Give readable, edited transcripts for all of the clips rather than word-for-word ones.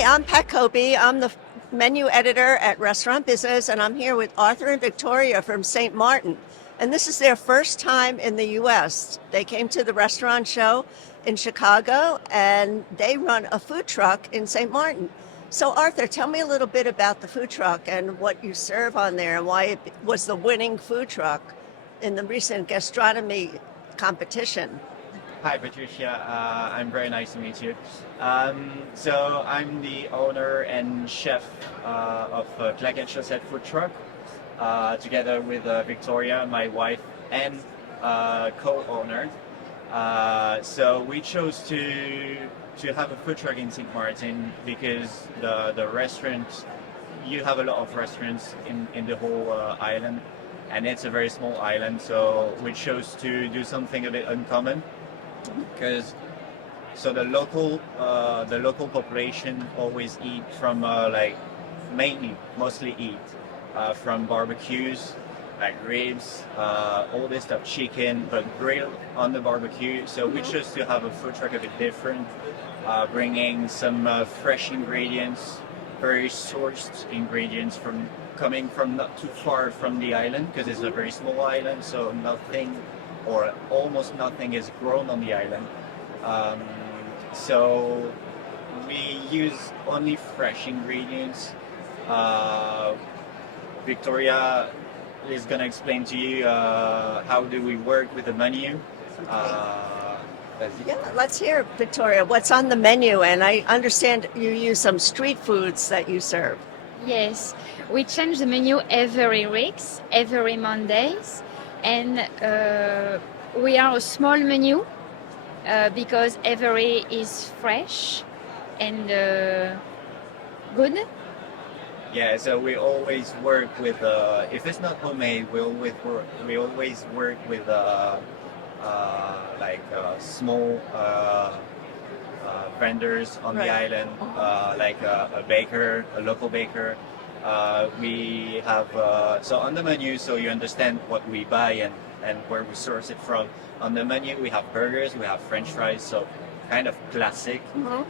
Hi, I'm Pat Kobe. I'm the menu editor at Restaurant Business, and I'm here with Arthur and Victoria from St. Martin. And this is their first time in the U.S. They came to the restaurant show in Chicago, and they run a food truck in St. Martin. So, Arthur, tell me a little bit about the food truck and what you serve on there, and why it was the winning food truck in the recent gastronomy competition. Hi, Patricia. I'm very nice to meet you. So I'm the owner and chef of Claque and Chaussette food truck, together with Victoria, my wife, and co-owner. So we chose to have a food truck in St. Martin because the restaurant, you have a lot of restaurants in the whole island, and it's a very small island. So we chose to do something a bit uncommon because the local population always eat from mostly eat from barbecues like ribs, all this stuff, chicken, but grilled on the barbecue. So we chose to have a food truck a bit different, bringing some fresh ingredients, very sourced ingredients coming from not too far from the island, because it's a very small island, so nothing or almost nothing is grown on the island. So we use only fresh ingredients. Victoria is going to explain to you how do we work with the menu. Yeah, let's hear, Victoria, what's on the menu. And I understand you use some street foods that you serve. Yes, we change the menu every weeks, every Mondays, and we are a small menu because every is fresh and good. Yeah, so we always work with if it's not homemade, we always work with small vendors on the Right. island, like a baker, a local baker. We have so on the menu, so you understand what we buy and where we source it from. On the menu, we have burgers, we have French fries, so kind of classic.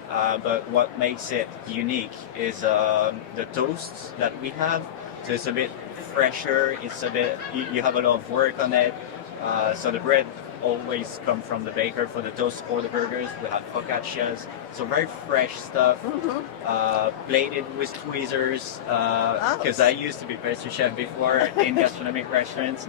But what makes it unique is the toasts that we have. So it's a bit fresher. It's a bit you have a lot of work on it. So the bread always come from the baker for the toast or the burgers. We have focaccias, so very fresh stuff, plated with tweezers. Because I used to be pastry chef before in gastronomic restaurants,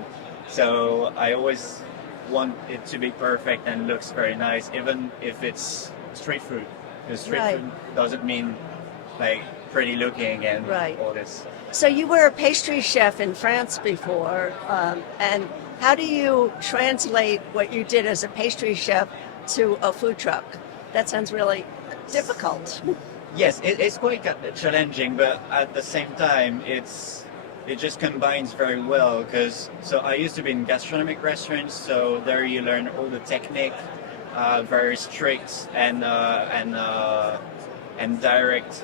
so I always want it to be perfect and looks very nice, even if it's street food. Because street Right. food doesn't mean like pretty looking and Right. all this. So you were a pastry chef in France before, and how do you translate what you did as a pastry chef to a food truck? That sounds really difficult. Yes, it's quite challenging, but at the same time, it just combines very well. Because so I used to be in gastronomic restaurants, so there you learn all the technique, very strict and direct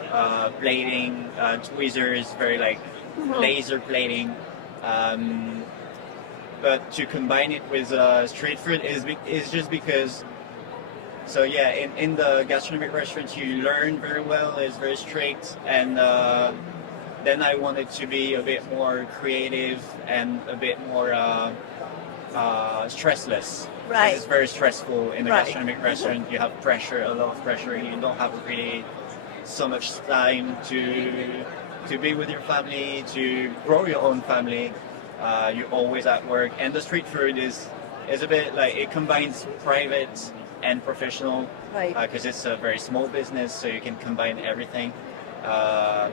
plating, tweezers, very like laser plating. But to combine it with street food is just because. So yeah, in the gastronomic restaurants you learn very well. It's very strict, and then I wanted to be a bit more creative and a bit more stressless. Right. It's very stressful in the Right. gastronomic restaurant. You have pressure, a lot of pressure. You don't have really so much time to be with your family, to grow your own family. You're always at work, and the street food is a bit like it combines private and professional, Right. because it's a very small business, so you can combine everything. Um,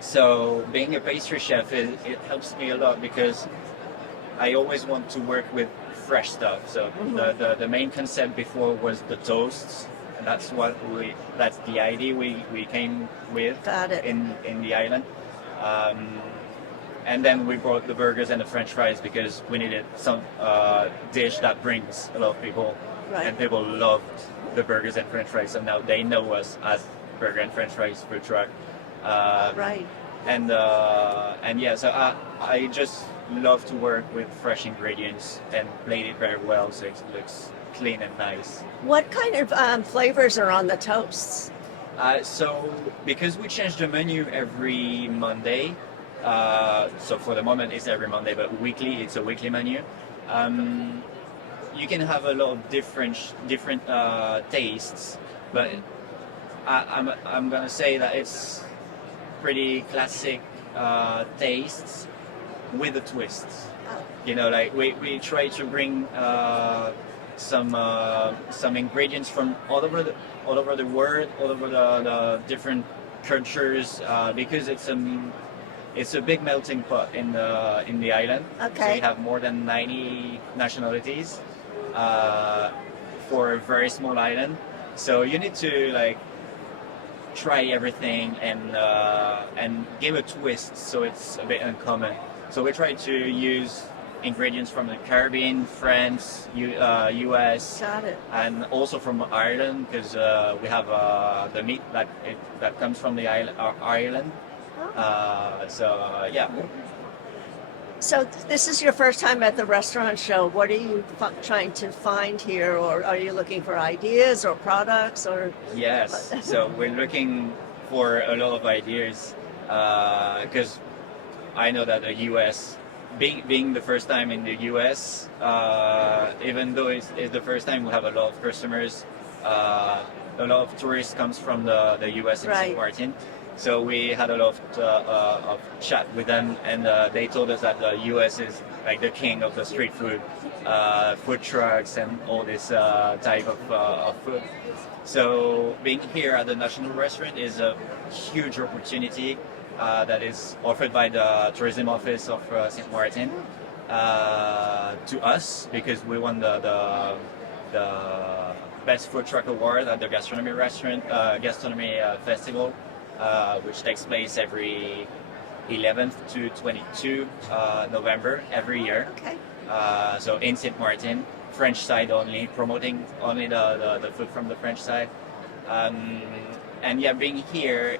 so being a pastry chef, it helps me a lot because I always want to work with fresh stuff. So the main concept before was the toasts, and that's the idea we came with Got it. in the island. And then we brought the burgers and the French fries because we needed some dish that brings a lot of people, Right. and people loved the burgers and French fries. So now they know us as Burger and French Fries food truck. Right. And yeah, so I just love to work with fresh ingredients and plate it very well so it looks clean and nice. What kind of flavors are on the toasts? So because we change the menu every Monday, so for the moment it's every Monday, but weekly it's a weekly menu. You can have a lot of different tastes, but I'm gonna say that it's pretty classic tastes with a twist. You know, like we try to bring some ingredients from all over the world, all over the different cultures, because it's a big melting pot in the island. Okay. So we have more than 90 nationalities for a very small island. So you need to like try everything and give a twist so it's a bit uncommon. So we try to use ingredients from the Caribbean, France, US, Got it. and also from Ireland because we have the meat that comes from the Ireland. Yeah. So this is your first time at the restaurant show. What are you trying to find here, or are you looking for ideas or products, or? Yes. So we're looking for a lot of ideas because I know that the US, being the first time in the US, even though it's the first time, we have a lot of customers. A lot of tourists comes from the US and Right. St. Martin. So we had a lot of chat with them, and they told us that the US is like the king of the street food, food trucks, and all this type of food. So being here at the National Restaurant is a huge opportunity that is offered by the Tourism Office of St. Martin to us because we won the Best Food Truck Award at the Gastronomy Festival. Which takes place every 11th to 22 November every year. Okay. So in St. Martin, French side only, promoting only the food from the French side. And yeah, being here,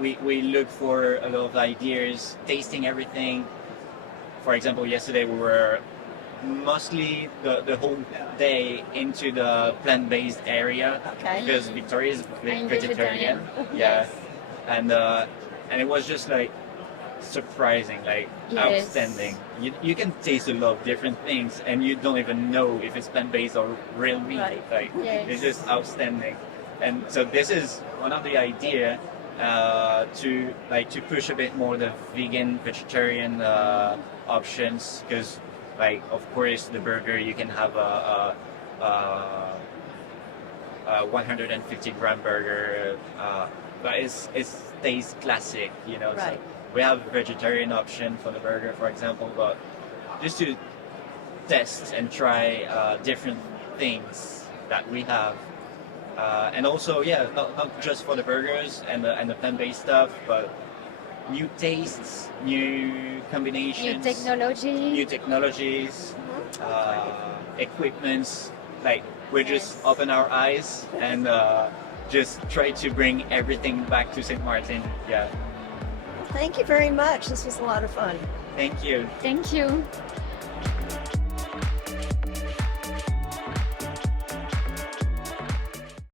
we look for a lot of ideas, tasting everything. For example, yesterday we were mostly the whole day into the plant-based area Okay. because Victoria is I'm vegetarian. vegetarian. Yeah, Yes. and it was just like surprising, like Yes. outstanding. You can taste a lot of different things, and you don't even know if it's plant-based or real meat. Right. Like Yes. it's just outstanding. And so this is one of the idea to push a bit more the vegan, vegetarian options because. Like, of course, the burger, you can have a 150-gram burger, but it tastes classic, you know. Right. So we have a vegetarian option for the burger, for example, but just to test and try different things that we have. And also, yeah, not just for the burgers and the plant-based stuff, but new tastes, new combinations, New technology. new technologies, equipments. Like we just Yes. open our eyes and just try to bring everything back to St. Martin. Yeah. Thank you very much. This was a lot of fun. Thank you. Thank you.